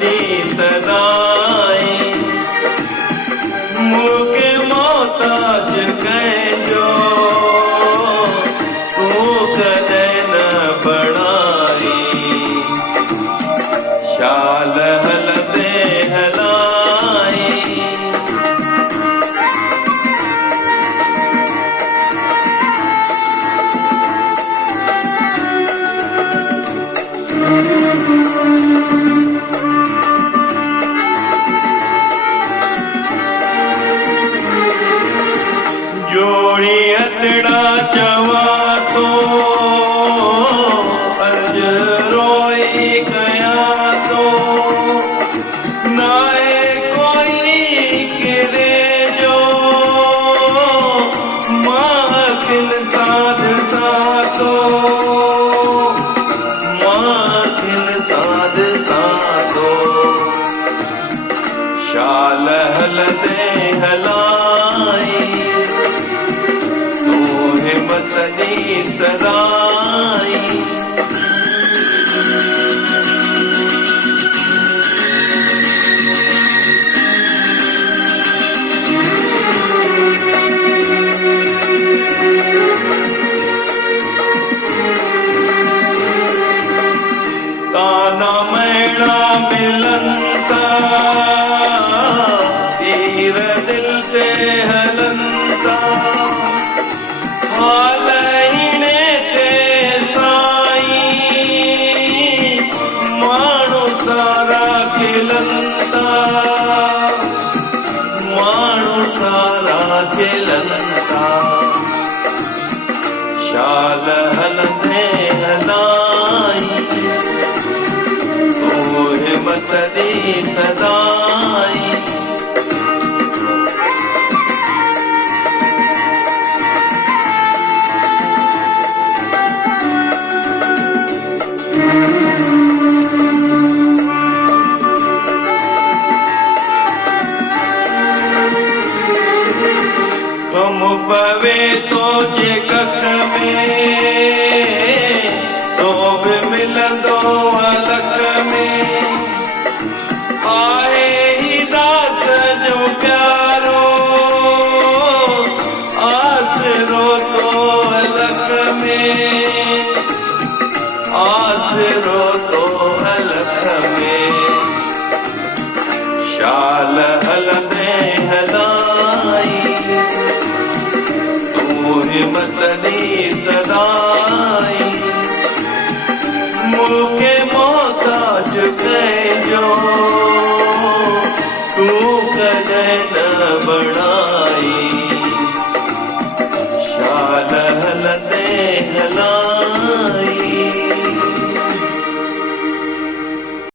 दी सदाई मूंखे मोहताज कंहिंजो तूं कॾहिं न बणाई शाल हलंदे हलाई जोड़ी हथड़ा चवा तो अर्ज रोई कया तो नाए कोई किरे जो माखिल साध सातो माखिल साध सातो शाल हलंदे हलाई हिम्मत दी सदाई ताना मैणा मिलंता तीर दिल से हलंता हाल हिने ते साईं माण्हू सारा खिलंता माण्हू सारा खिलंता शाल हलंदे हलाई तूं हिम्मत दी सदाई कम पवे तो जे कख में सो बि मिलंदो अलख में आहे ही दास जो प्यारो आसरो तो अलख में आसरो तो अलख में शाल हलंदे हलाई तूं हिम्मत दी सदाई मूंखे मोहताज कंहिंजो